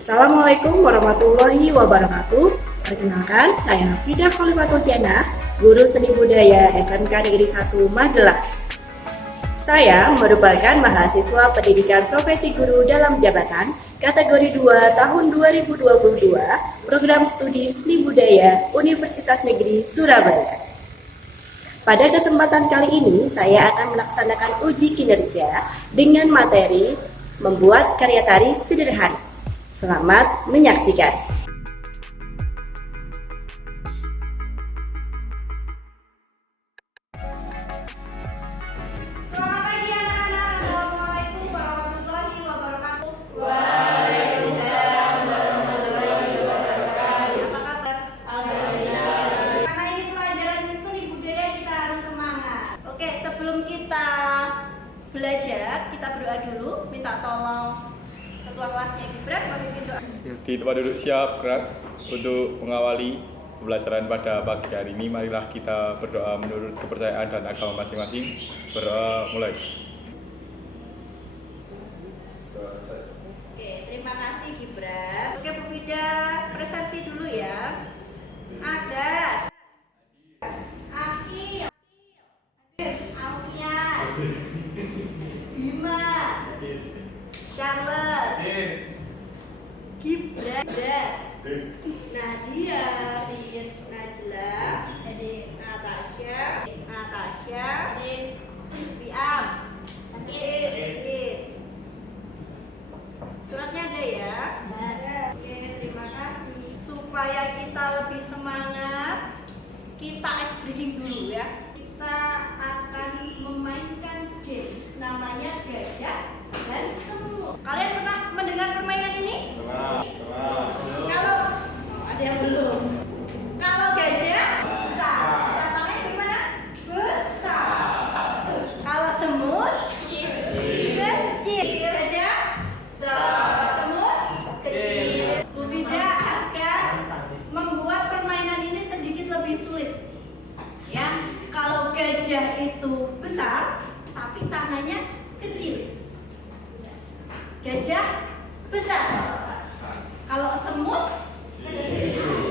Assalamualaikum warahmatullahi wabarakatuh. Perkenalkan, saya Fida Khalifatul Jannah, Guru Seni Budaya SMK Negeri 1 Magelang. Saya merupakan mahasiswa pendidikan profesi guru dalam jabatan kategori 2 tahun 2022, program studi Seni Budaya Universitas Negeri Surabaya. Pada kesempatan kali ini, saya akan melaksanakan uji kinerja dengan materi membuat karya tari sederhana. Selamat menyaksikan. Selamat pagi anak-anak. Assalamualaikum warahmatullahi wabarakatuh. Waalaikumsalam warahmatullahi wabarakatuh. Apa kabar? Alhamdulillah. Karena ini pelajaran seni budaya, kita harus semangat. Oke, sebelum kita belajar, kita berdoa dulu. Minta tolong ketua kelasnya Gibran memimpin doa. Di tempat duduk siap gerak untuk mengawali pembelajaran pada pagi hari ini. Marilah kita berdoa menurut kepercayaan dan agama masing-masing. Berdoa mulai. Oke, terima kasih Gibran. Oke, Bu Fida, presentasi dulu ya. Agas, Akil, Alfian, Bima, Charles, Gibran, Nadia, Najla, Natasha, Piam, suratnya ada ya? Ada. Oke, terima kasih. Supaya kita lebih semangat, kita ice breaking dulu ya. Kita akan memainkan games namanya gajah dan semut. Kalian pernah mendengar permainan ini? Kalau ada yang belum. Kalau gajah besar, besar tangannya gimana? Besar. Kalau semut kecil. Gajah besar, semut kecil. Bu Fida akan membuat permainan ini sedikit lebih sulit. Ya, kalau gajah itu besar, tapi tangannya kecil. Gajah besar. Kalau semut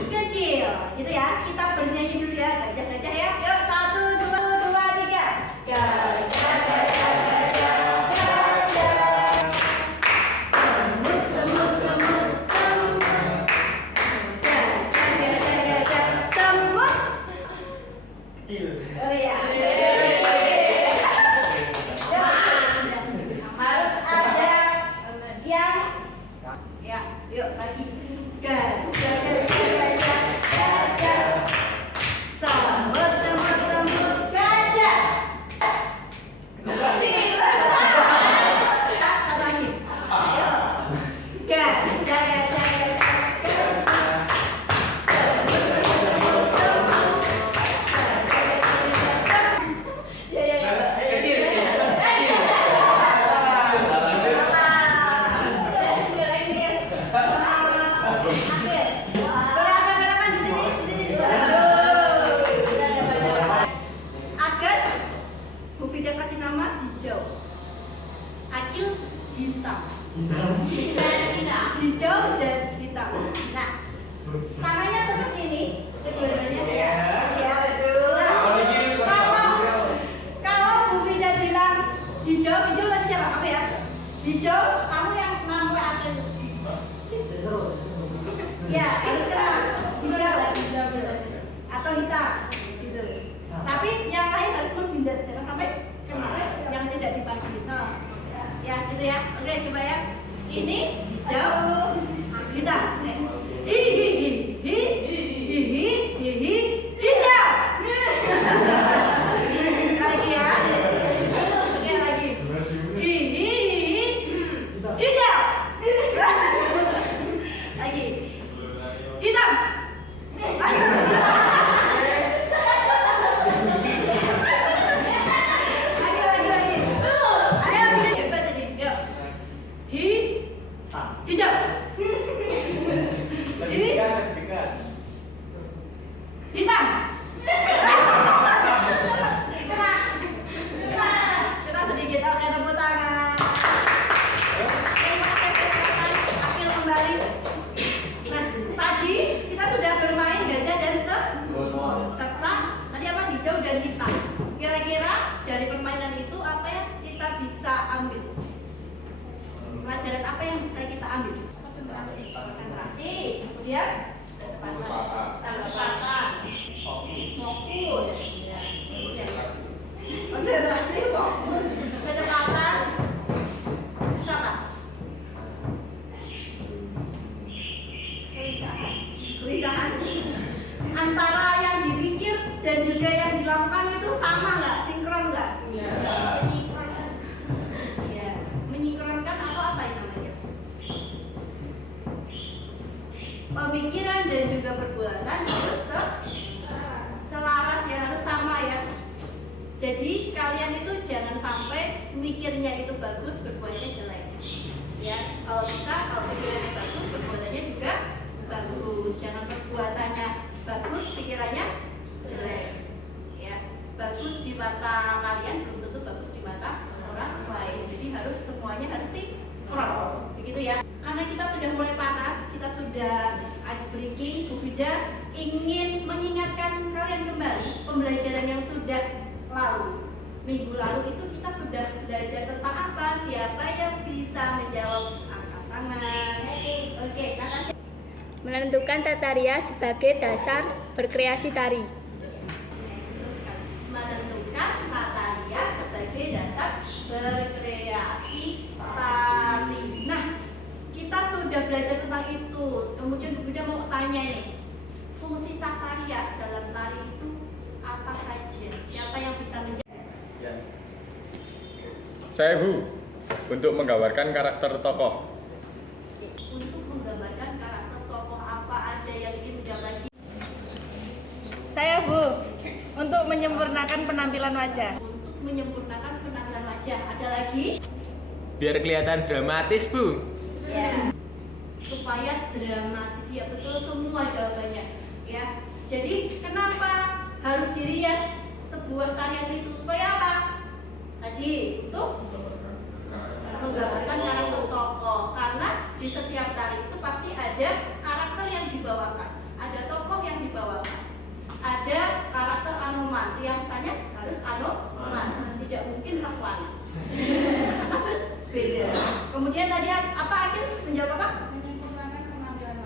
kecil, gitu ya. Kita bernyanyi dulu ya, gajah-gajah ya. Yuk, 1, 2, 3. Gajah, gajah, gajah, gajah. Semut, semut, semut, semut. Gajah, gajah, gajah, semut kecil. Oh iya. Harus ada yang ya, yuk lagi. Gajah, gajah, gajah, gajah. Semut, semut, semut, gajah. Satu lagi. Ayo. Gajah, gajah, gajah, gajah. Semut, semut, semut. Ya, ya, ya. Agas, Bu Fida kasih nama hijau. Akil hitam. Hijau dan hitam. Nah, tangannya seperti ini, kedua-duanya ya. Ya, kalau Bu Fida bilang hijau, hijau tadi siapa? Apa ya? Hijau, kamu yang namanya Akil. Ya, harus kenal. Hijau atau hitam gitu. Tapi yang lain harus menghindar, jangan sampai kena yang tidak dipanggil. Ya, gitu ya. Oke, coba ya. Ini hijau, hitam. Hijau. Lagi ya. Oke, lagi. Hijau. Lagi. Hitam. Lagi. Ayo, gini. Coba jadi. Yuk. dari permainan itu apa yang kita bisa ambil? Pelajaran apa yang bisa kita ambil? Konsentrasi, kemudian kecepatan, fokus, konsentrasi, fokus, kecepatan, bisa apa? Kelisahan. Antara yang dipikir dan juga yang dilakukan itu sama nggak? Sinkron nggak? Iya. Ya, menyinkronkan atau apa yang namanya? Pemikiran dan juga perbuatan harus selaras ya, harus sama ya. Jadi kalian itu jangan sampai mikirnya itu bagus, perbuatannya jelek. Ya, kalau bisa, kalau pikirannya bagus, perbuatannya juga bagus. Jangan perbuatannya bagus, pikirannya jelek. Ya, bagus di mata kalian belum tentu bagus di mata orang lain. Jadi harus semuanya harus sinkron, begitu ya. Karena kita sudah mulai panas, kita sudah ice breaking, Bu Fida ingin mengingatkan kalian kembali pembelajaran yang sudah lalu. Minggu lalu itu kita sudah belajar tentang apa? Siapa yang bisa menjawab? Angkat tangan. Oke, Natasha. Menentukan tata rias sebagai dasar berkreasi tari. Menentukan tata rias sebagai dasar berkreasi tari. Nah, kita sudah belajar tentang itu. Kemudian Bu Bida mau tanya nih, fungsi tata rias dalam tari itu apa saja? Siapa yang bisa menjawab? Saya Bu, untuk menggambarkan karakter tokoh. Untuk menggambarkan karakter tokoh, apa ada yang ingin menjawab lagi? Saya Bu, untuk menyempurnakan penampilan wajah. Untuk menyempurnakan penampilan wajah. Ada lagi? Biar kelihatan dramatis, Bu. Ya. Supaya dramatis, ya betul semua jawabannya. Ya. Jadi kenapa harus dirias sebuah tarian itu? Supaya apa? Tadi itu menggambarkan karakter tokoh. Karena di setiap tari itu pasti ada karakter yang dibawakan, ada tokoh yang dibawakan, ada karakter Anoman. Riasannya harus Anoman, tidak mungkin Rahwana. Beda. Kemudian tadi apa akhir menjawab apa?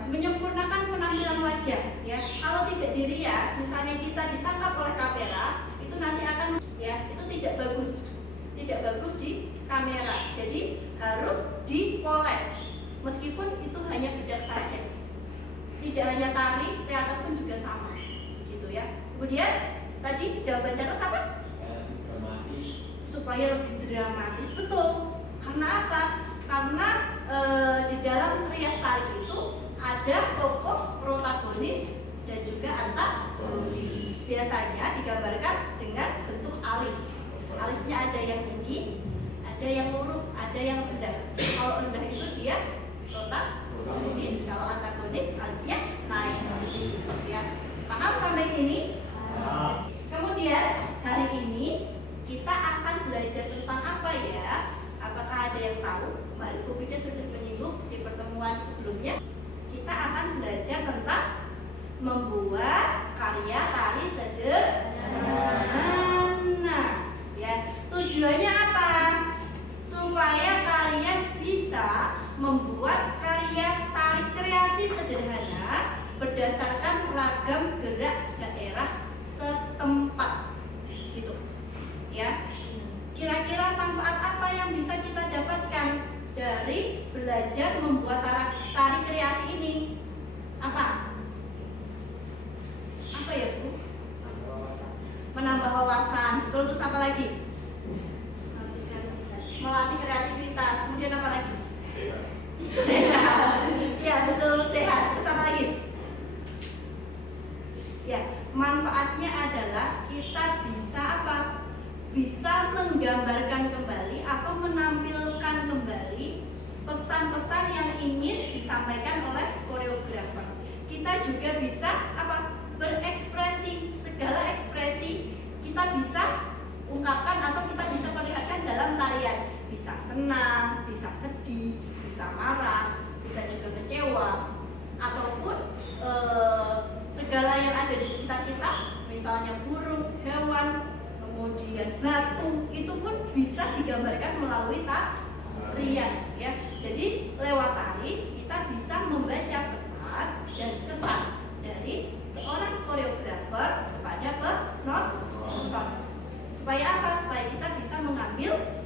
Menyempurnakan penampilan wajah. Ya, kalau tidak dirias, misalnya kita ditangkap oleh kamera, itu nanti akan ya itu tidak bagus. Tidak bagus di kamera, jadi harus dipoles. Meskipun itu hanya bedak saja, tidak hanya tari, teater pun juga sama, gitu ya. Kemudian tadi jawaban Charles apa? Dramatis. Supaya lebih dramatis, betul. Karena apa? Karena di dalam rias tari itu ada tokoh protagonis dan juga antagonis. Biasanya digambarkan dengan bentuk alis. Alisnya ada yang tinggi, ada yang lurus, ada yang rendah. Kalau rendah itu dia protagonis, kalau antagonis alisnya naik. Ya, paham sampai sini? Kemudian hari ini kita akan belajar tentang apa ya? Apakah ada yang tahu? Kemarin Bu Fida sudah menyinggung di pertemuan sebelumnya. Kita akan belajar tentang membuat karya tari sederhana. Ya, tujuannya apa? Supaya kalian bisa membuat karya tari kreasi sederhana berdasarkan ragam gerak daerah setempat, gitu. Ya, kira-kira manfaat apa yang bisa kita dapatkan dari belajar membuat tari kreasi ini? Apa? Apa ya, Bu? Menambah wawasan, betul. Terus apa lagi? Melatih kreativitas. Kemudian apa lagi? Sehat. Ya betul, sehat. Terus apa lagi? Ya, manfaatnya adalah kita bisa apa? Bisa menggambarkan kembali atau menampilkan kembali pesan-pesan yang ingin disampaikan oleh koreografer. Kita juga bisa apa? Berekspresi, segala ekspresi kita bisa ungkapkan atau kita bisa perlihatkan dalam tarian. Bisa senang, bisa sedih, bisa marah, bisa juga kecewa, ataupun segala yang ada di sekitar kita, misalnya burung, hewan, kemudian batu, disampaikan melalui tarian ya. Jadi lewat tari kita bisa membaca pesan dan kesan dari seorang koreografer kepada penonton. Supaya apa? Supaya kita bisa mengambil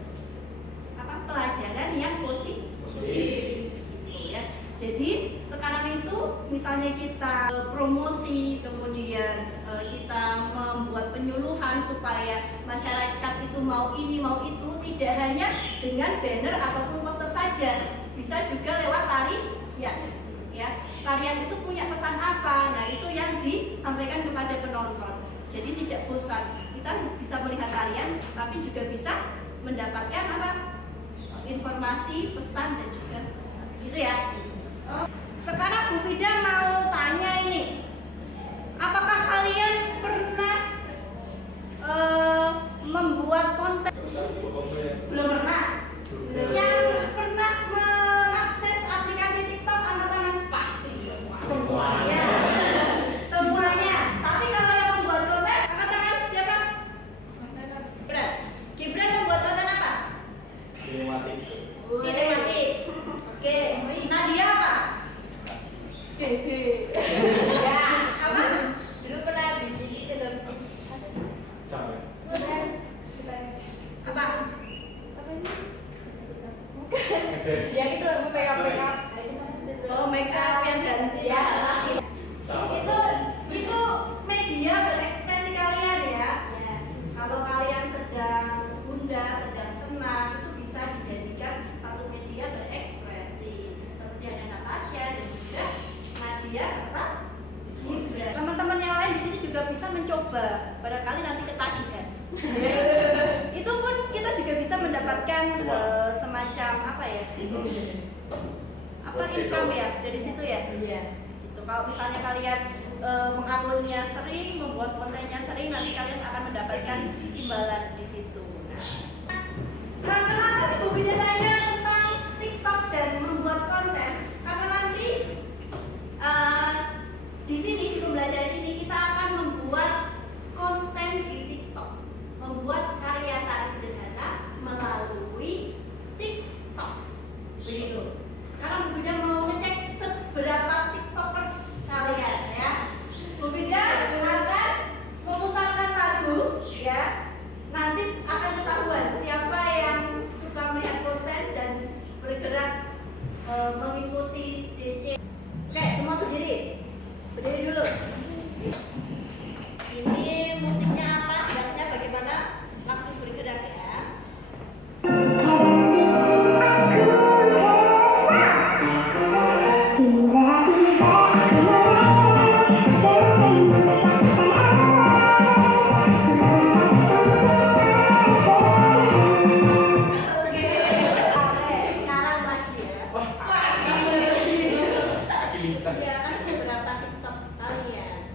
pelajaran yang positif gitu ya. Jadi sekarang itu misalnya kita promosi, kemudian kita membuat penyuluhan supaya masyarakat itu mau ini mau itu, tidak hanya dengan banner ataupun poster saja, bisa juga lewat tarian ya. Tarian itu punya pesan apa? Nah, itu yang disampaikan kepada penonton. Jadi tidak bosan, kita bisa melihat tarian tapi juga bisa mendapatkan apa? Informasi, pesan dan juga pesan. Gitu ya. Sekarang Bu Fida mau tanya ini, apakah kalian pernah membuat konten? Belum pernah. Yang pernah mengakses aplikasi TikTok angkat tangan? Pasti semuanya. Semuanya. Tapi kalau yang membuat konten angkat tangan siapa? Gibran. Gibran membuat konten apa? Sinematik. Oke. Nadia apa? Ya, apa? Dulu pernah bikin itu loh. Apa? Apa sih? Bukan. Ya itu make up. Oh, make up yang ganti. Ya. Itu media berekspresi kalian ya. Kalau kalian sedang gundah, sedang senang, itu bisa dijadikan satu media berekspresi. Seperti ada Natasha dan juga Nadia serta Gibran. Teman-teman yang lain di sini juga bisa mencoba, barangkali nanti ketagihan. Itu pun kita juga bisa mendapatkan semacam apa ya? Apa income ya dari situ ya? Iya. Gitu. Kalau misalnya kalian menguploadnya sering, membuat kontennya sering, nanti kalian akan mendapatkan imbalan di situ. Nah, kenapa sih Bu Fida tanya tentang TikTok dan membuat konten? Karena nanti di sini di pembelajaran ini kita akan membuat konten di TikTok, membuat karya tari sederhana melalui TikTok. Begitu. Sekarang Bu Fida mau ngecek seberapa TikTokers kalian ya. Bu Fida akan memutarkan lagu ya. Nanti akan ketahuan siapa yang suka melihat konten dan bergerak mengikuti DC. Oke, semua berdiri. Berdiri dulu. Ini musiknya apa? Geraknya bagaimana? Langsung bergerak ya. Ya kan beberapa TikTok kalian.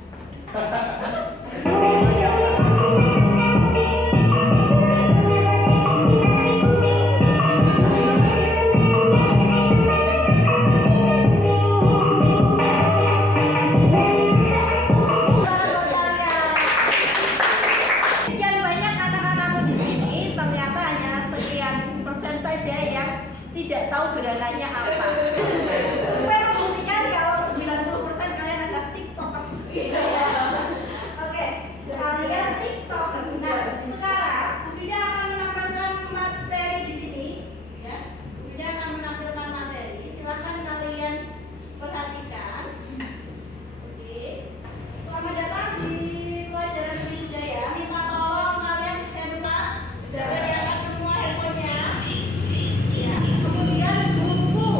Sekian banyak anak-anakku di sini, ternyata hanya sekian persen saja yang tidak tahu gerakannya apa. Supaya membuktikan kalau 90% kalian adalah TikTokers. Oke, kalian TikTokers. Nah, sekarang Bu Fida akan menampilkan materi di sini. Ya, Bu Fida akan menampilkan materi. Silakan kalian perhatikan. Oke, selamat datang di pelajaran seni budaya. Minta tolong kalian jangan jaga diangkat semua handphonenya. Ya, kemudian buku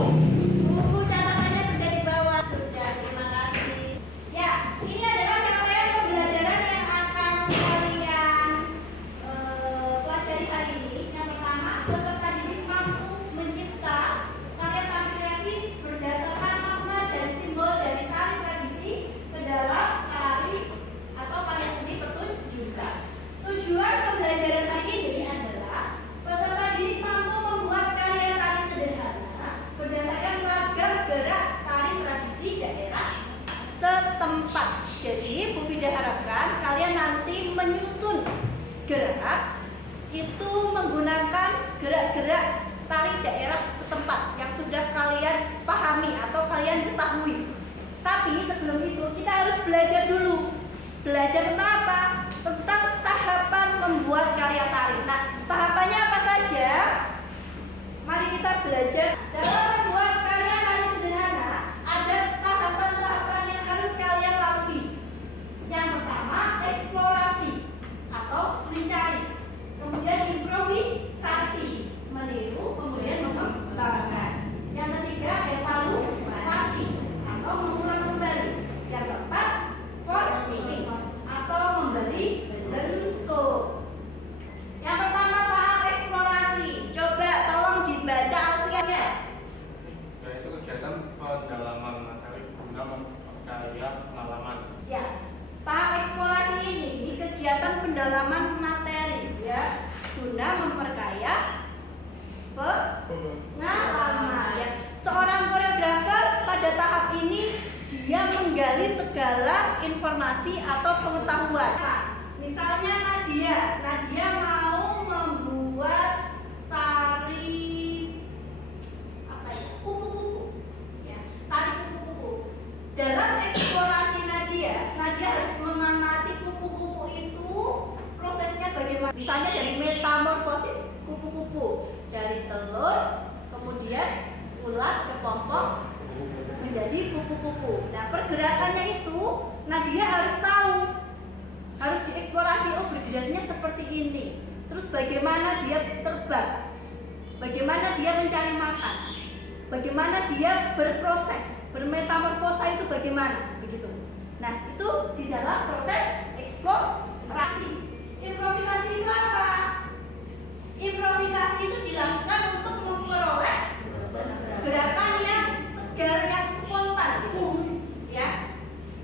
itu menggunakan gerak-gerak tari daerah setempat yang sudah kalian pahami atau kalian ketahui. Tapi sebelum itu kita harus belajar dulu. Belajar tentang apa? Tentang tahapan membuat karya tari. Nah, tahapannya apa saja? Mari kita belajar. Dalam membuat karya tari sederhana, ada tahapan-tahapan yang harus kalian lalui. Yang pertama, eksplorasi atau mencari. Kemudian improvisasi, meniru, kemudian mengembangkan. Yang ketiga, evaluasi atau mengulang kembali. Yang keempat, forming atau memberi bentuk. Yang pertama, tahap eksplorasi. Coba tolong dibaca alfiahnya. Yaitu kegiatan pendalaman materi guna memperkaya pengalaman. Ya, tahap eksplorasi ini kegiatan pendalaman materi ya, guna memperkaya pengalaman ya. Seorang koreografer pada tahap ini dia menggali segala informasi atau pengetahuan. Misalnya Nadia mau membuat tari apa ya? Kupu-kupu. Ya, tari kupu-kupu. Dalam eksplorasi Nadia harus mengamati kupu-kupu itu prosesnya bagaimana. Misalnya dari metamorfosis kupu-kupu, dari telur kemudian ulat kepompong menjadi kupu-kupu. Nah, pergerakannya itu Nadia harus tahu, harus dieksplorasi. Oh, bergeraknya seperti ini. Terus bagaimana dia terbang, bagaimana dia mencari makan, bagaimana dia berproses, bermetamorfosa itu bagaimana, begitu. Nah, itu di dalam proses eksplorasi. Improvisasi itu apa? Improvisasi itu dilakukan untuk memperoleh gerakan yang segar, yang spontan, gitu. Ya.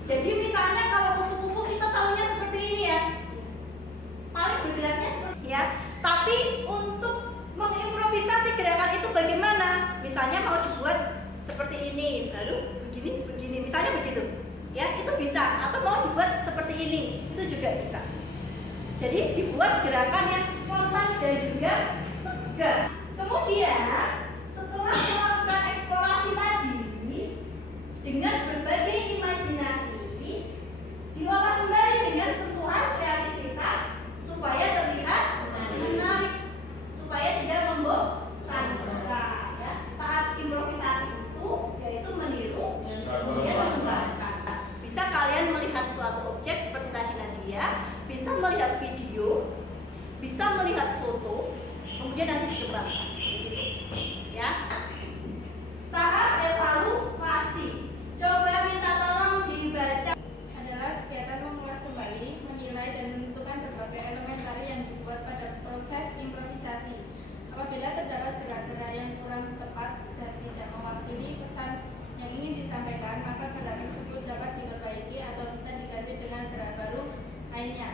Jadi misalnya kalau kupu-kupu kita tahunya seperti ini ya, paling bergeraknya seperti ya. Tapi untuk mengimprovisasi gerakan itu bagaimana? Misalnya mau dibuat seperti ini, lalu begini, misalnya begitu. Ya, itu bisa. Atau mau dibuat seperti ini, itu juga bisa. Jadi dibuat gerakan yang spontan dan juga segar. Kemudian setelah melakukan eksplorasi tadi dengan berbagai imajinasi, diolah kembali dengan sentuhan kreativitas supaya terlihat menarik, supaya tidak membosankan. Ya. Tahap improvisasi itu yaitu meniru, kemudian mengembangkan. Bisa kalian melihat suatu objek seperti tadi Nadia, bisa melihat video, bisa melihat foto, kemudian nanti dikembangkan. Ya. Tahap evaluasi. Coba minta tolong dibaca. Adalah kegiatan mengulas kembali, menilai dan menentukan berbagai elemen tari yang dibuat pada proses improvisasi. Apabila terdapat gerak-gerak yang kurang tepat dan tidak mewakili pesan yang ingin disampaikan, maka gerak tersebut dapat diperbaiki atau bisa diganti dengan gerak baru lainnya.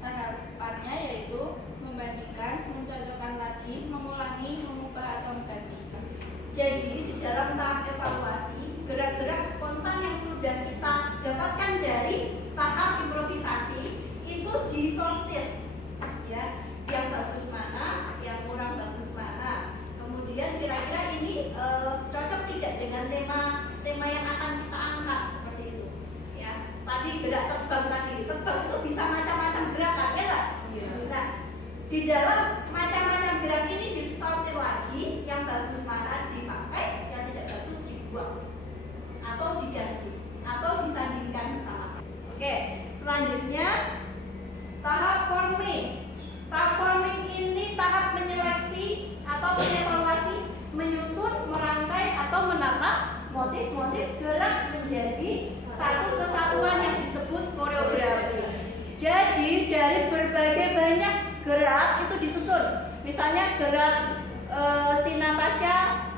Tahapannya yaitu membandingkan, mencocokkan lagi, mengulangi, mengubah atau mengganti. Jadi di dalam tahap evaluasi, gerak-gerak spontan yang sudah kita dapatkan dari tahap improvisasi itu disortir, ya, yang bagus mana, yang kurang bagus mana. Kemudian kira-kira ini cocok tidak dengan tema yang akan kita angkat seperti itu. Ya, tadi gerak terbang itu bisa macam-macam gerakan, ya nggak? Iya. Nah, di dalam macam-macam gerak ini disortir lagi, yang bagus mana dipakai, yang tidak bagus dibuang atau diganti atau disandingkan bersama-sama. Oke, selanjutnya tahap forming. Tahap forming ini tahap menyeleksi atau mengevaluasi, menyusun, merangkai atau menata motif-motif gerak menjadi satu kesatuan yang disebut koreografi. Jadi dari berbagai banyak gerak itu disusun. Misalnya gerak si Natasha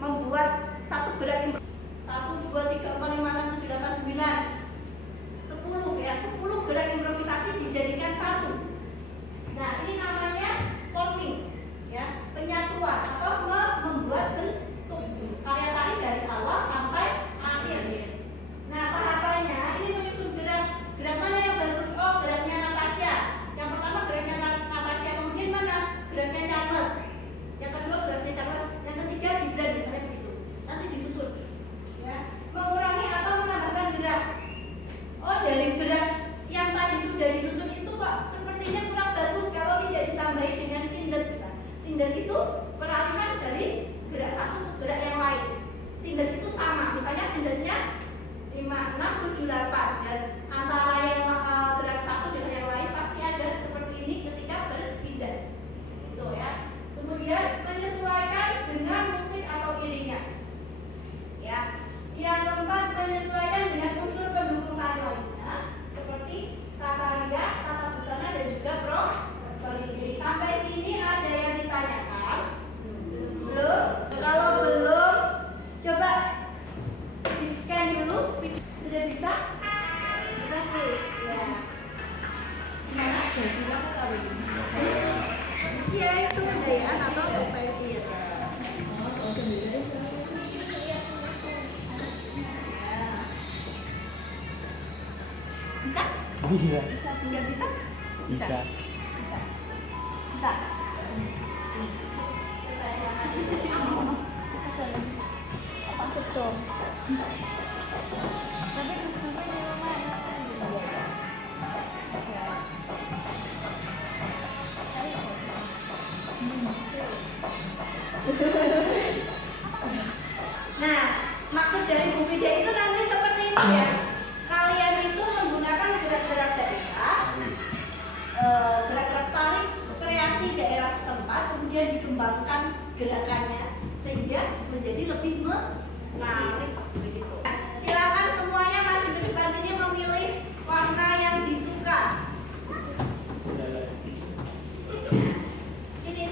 membuat satu gerak 1, 2, 3, 4, 5, 6, 7, 8, 9 10 ya, 10 gerak improvisasi dijadikan satu. Nah, ini namanya forming ya, penyatuan atau membuat bentuk karya tari dari awal sampai akhir. Nah, tahapannya ini menyusun gerak mana yang bagus. Oh, geraknya Natasha. Yang pertama geraknya Natasha, kemudian mana yaitu kebudayaan atau topeng. Bisa? Bisa. Nggak bisa? Bisa. Bisa. Bisa. Nah, maksud dari Bu Vida itu nanti seperti ini ya. Kalian itu menggunakan gerak-gerak daerah, gerak-gerak tarik kreasi daerah setempat, kemudian dikembangkan gerakannya sehingga menjadi lebih menarik begitu. Silakan semuanya maju ke depan sini memilih warna yang disuka. Sini.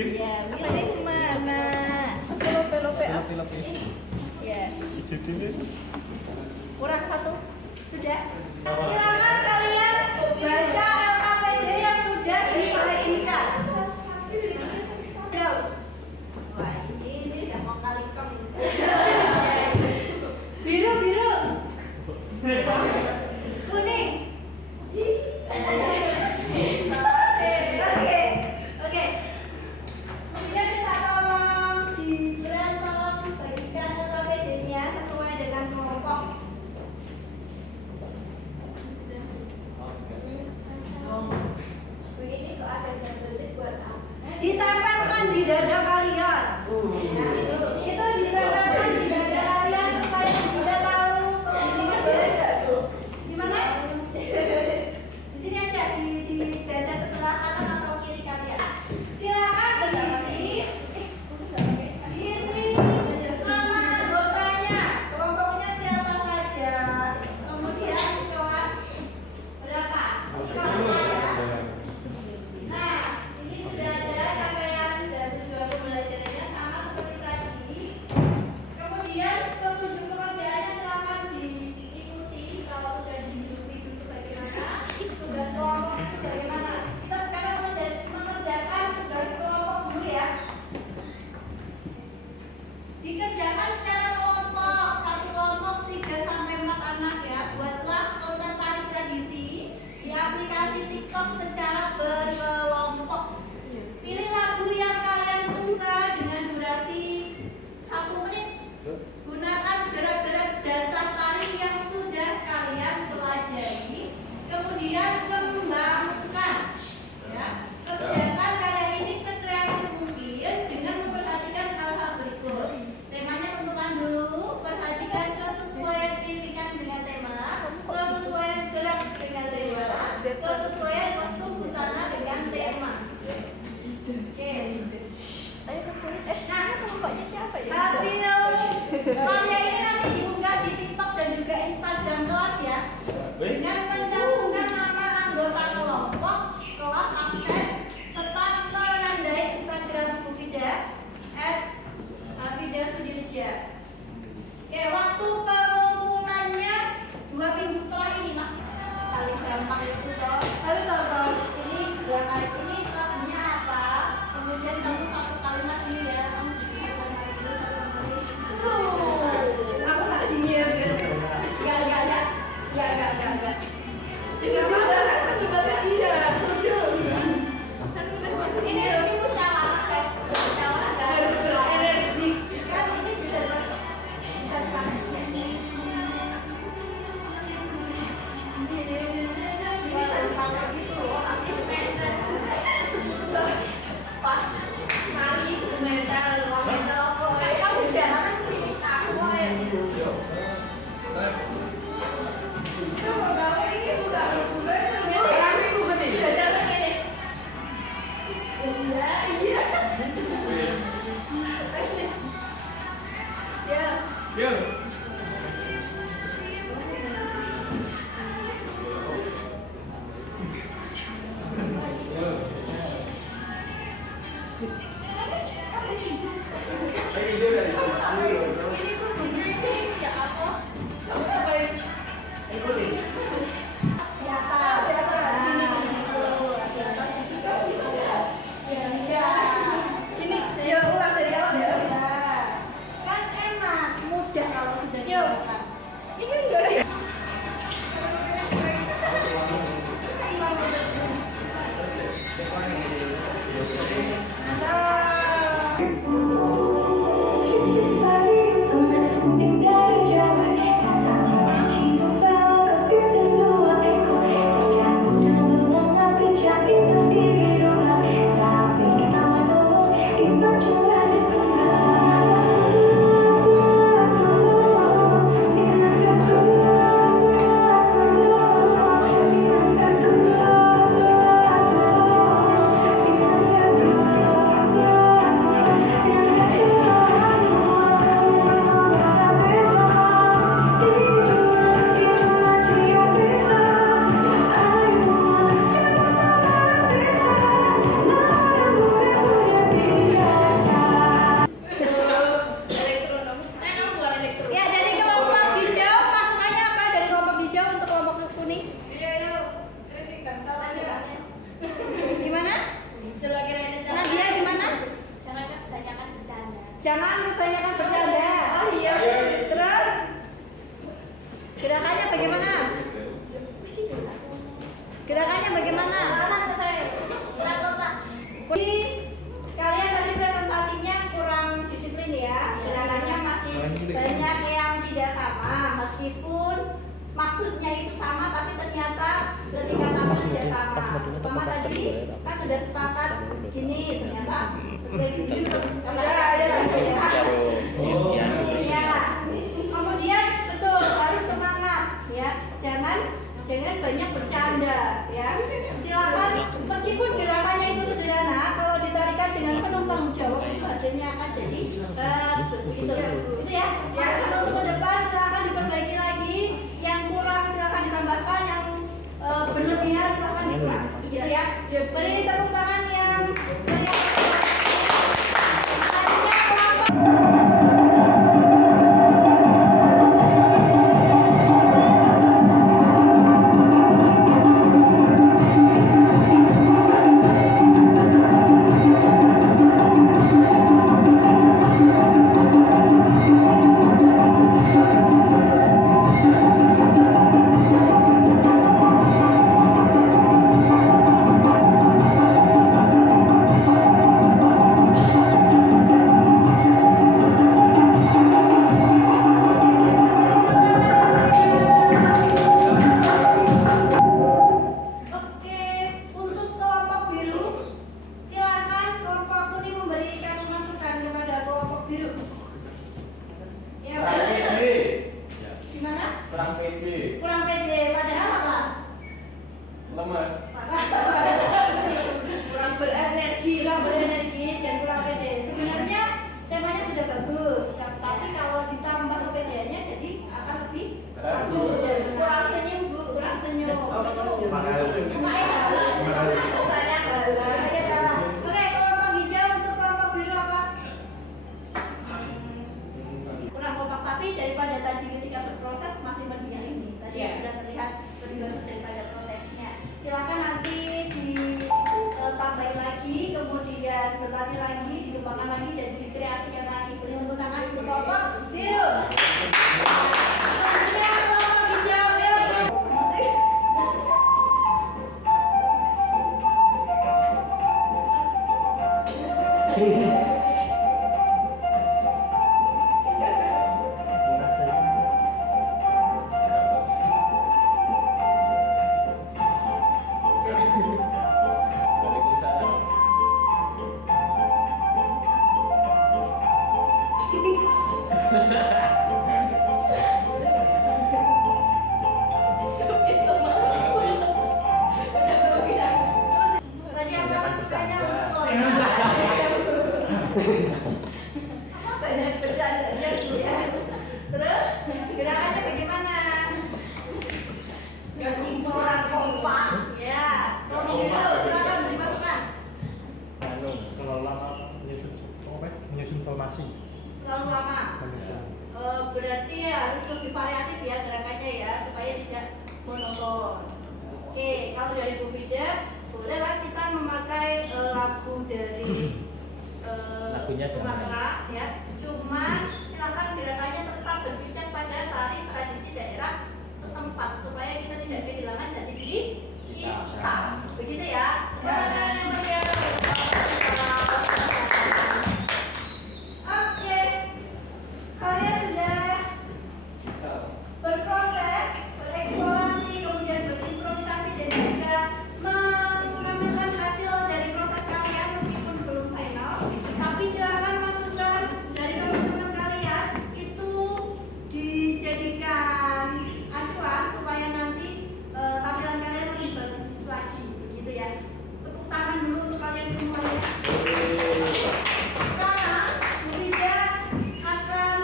Ya, milih mana? Lope. Ya. Kurang satu. Sudah. Silakan kalian baca LKPD yang sudah dimainkan. Jauh. Wah, ini udah mau kali kom. Biru. Kuning. Oke. Kemudian kita tolong bagikan LKPD-nya sesuai dengan kelompok. Ini kok ada yang buat apa? Ditempelkan di dada kalian. Itu ditempelkan di dada kalian supaya tidak tahu kondisinya beda. Di mana? Di sini aja di dada sebelah kanan atau kiri kalian. Silakan diisi nama anggotanya, kelompoknya siapa saja, kemudian kelas berapa? Kelas saya. Nah, ini sudah ada capaian dan tujuan pembelajarannya sama seperti tadi. Kemudian petunjuk pekerjaannya silakan diikuti. Kalau tugas individu itu bagaimana, tugas kelompok itu bagaimana. Kita sekarang mengerjakan tugas kelompok dulu ya. Dikerjakan secara kelompok, satu kelompok 3 sampai 4 anak ya. Buatlah konten tari tradisi di aplikasi TikTok secara berkelompok. Pilih lagu yang kalian suka dengan durasi 1 menit. Gunakan gerak-gerak dasar tari yang sudah kalian pelajari. Kemudian kembangkan. Ya. Kerjakan karya ini sekreatif mungkin dengan memperhatikan hal-hal berikut. Temanya tentukan dulu, perhatikan kesesuaian lirikan dengan tema, kesesuaian gerak dengan tema, kesesuaian kostum busana dengan tema. Oke. Nah, kelompoknya siapa ya? Hasil karya ini nanti diunggah di TikTok dan juga Instagram kelas ya. Dengan mencantumkan nama anggota kelompok, kelas absen, serta menandai Instagram Bu Vida @Vida_Sudirja. Oke, waktu pengumpulannya 2 minggu setelah ini maksimal. Paling gampang itu toh. Tapi kalau ini 2 kali ini lagunya apa? Kemudian kamu 1 kalimat ini ya. Kamu bisa 1 kali dulu, 1 kali. Ini kuncinya ini ya Allah. Kamu ngapain? Di atas. Gini. Di atas bisa. Ya bisa. Gini, ya ulang dari awal ya. Kan enak, mudah kalau sudah dilakukan. Ini enggak sih. Ya, dari kelompok hijau pasukannya apa? Dari kelompok hijau untuk kelompok kuning? Gimana? Nadia gimana? Jangan kebanyakan bercanda. Jangan kebanyakan bercanda. Oh iya. Terus gerakannya bagaimana? Gerakannya bagaimana? Jadi kalian tadi presentasinya kurang disiplin ya. Gerakannya masih banyak yang tidak sama, meskipun maksudnya itu sama, tapi ternyata ketika tamu tidak sama. Pertama tadi kan sudah sepakat gini, ternyata begini. Ya. Kemudian betul harus semangat ya. Jangan banyak bercanda ya. Silakan, meskipun gerakannya itu sederhana, kalau ditarikan dengan penuh tanggung jawab itu hasilnya akan jadi bagus begitu. Itu ya. Yang untuk ke depan silakan diperbaiki lagi. Yang kurang silakan ditambahkan, yang berlebihan silakan dikurangi. Gitu ya. Beri tepuk tangan yang banyak. Tadinya kelompok berlatih lagi, dikembangkan lagi, dan dikreasikan lagi. Beri tepuk tangan untuk kelompok biru. Selanjutnya kelompok hijau, yuk. Tadi apa masukannya? Banyak bercandanya dulu ya. Terus gerakannya bagaimana? Orang kompak, ya. Kelompok hijau, silakan beri masukan. Kalau lama menyusun formasi. terlalu lama. Berarti harus lebih variatif ya gerakannya ya, supaya tidak monoton. Oke, kalau dari Bu Vida, bolehlah kita memakai lagu dari Lagunya Sumatera ya. Cuma silakan gerakannya tetap berpijak pada tari tradisi daerah setempat supaya kita tidak kehilangan jati diri kita. Begitu ya. Oke, kalian sudah berproses, bereksplorasi, kemudian berimprovisasi dan juga mengamankan hasil dari proses kalian meskipun belum final. Tapi silakan masukan dari teman-teman kalian itu dijadikan acuan supaya nanti tampilan kalian lebih bagus lagi, begitu ya. Tepuk tangan dulu untuk kalian semua ya. Sekarang Bu Vida akan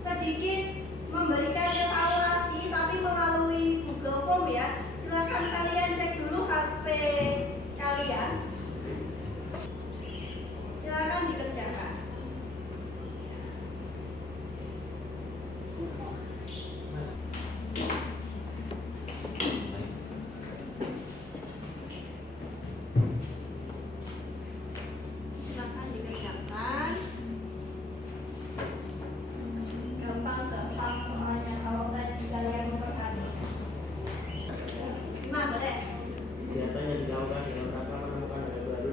sedikit memberikan evaluasi tapi melalui Google Form ya. Silakan kalian cek dulu HP kalian. Silakan dikerjakan. Silakan dikerjakan. Gampang soalnya kalau tadi kalian memperhatikan. Nah, boleh. Kegiatan yang dilakukan dalam rangka menemukan hal baru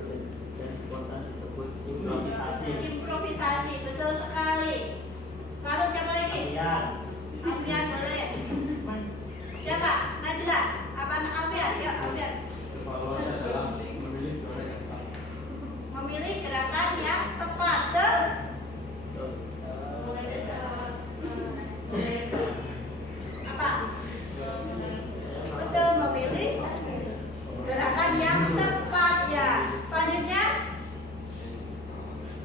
dan spontan disebut improvisasi. Improvisasi, betul sekali. Lalu siapa lagi? Alfian boleh. Siapa? Najla. Apa anak Alfian? Ya, Alfian. Evaluasi adalah memilih gerakan yang tepat. Memilih gerakan yang tepat. Apa? Betul, memilih gerakan yang tepat ya. Selanjutnya,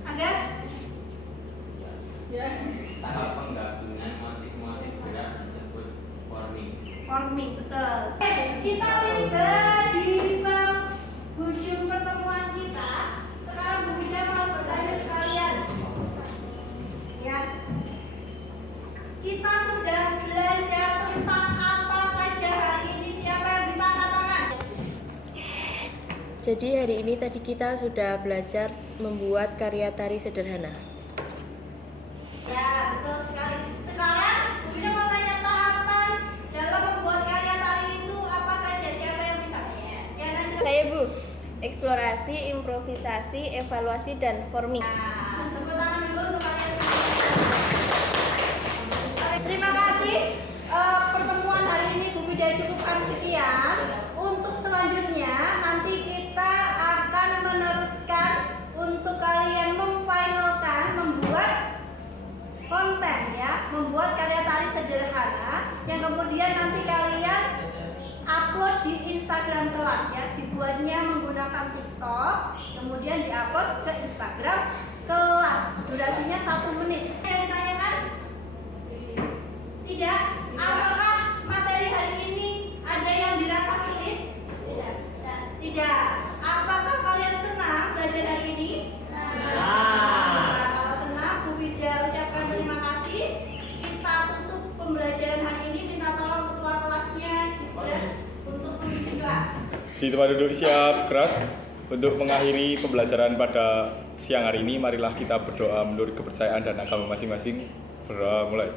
Agas. Ya. Tahap penggabungan motif-motif gerak disebut forming. Forming, betul. Kita lihat di ujung pertemuan kita. Sekarang Bu Vida mau bertanya ke kalian. Ya. Kita sudah belajar tentang apa saja hari ini. Siapa yang bisa angkat tangan? Jadi hari ini tadi kita sudah belajar membuat karya tari sederhana. Ya, betul sekali. Sekarang Bu Vida mau tanya tahapan dalam membuat karya tari itu apa saja? Siapa yang bisa? Ya, Najla. Saya Bu, eksplorasi, improvisasi, evaluasi, dan forming. Nah, tepuk tangan dulu untuk kalian semua. Terima kasih. Pertemuan hari ini Bu Vida cukupkan sekian. Untuk selanjutnya nanti kita akan meneruskan untuk kalian memfinalkan membuat konten ya, membuat karya tari sederhana yang kemudian nanti kalian upload di Instagram kelas ya. Dibuatnya menggunakan TikTok, kemudian diupload ke Instagram kelas. Durasinya 1 menit. Yang ditanyakan? Tidak. Apakah materi hari ini ada yang dirasa sulit? Tidak. Apakah kalian senang belajar hari ini? Nah, kalau senang, Bu Vida ucapkan terima kasih. Kita tutup pembelajaran hari ini. Minta tolong ketua kelasnya untuk menunjukkan. Di tempat duduk siap gerak. Untuk mengakhiri pembelajaran pada siang hari ini, marilah kita berdoa menurut kepercayaan dan agama masing-masing. Berdoa mulai.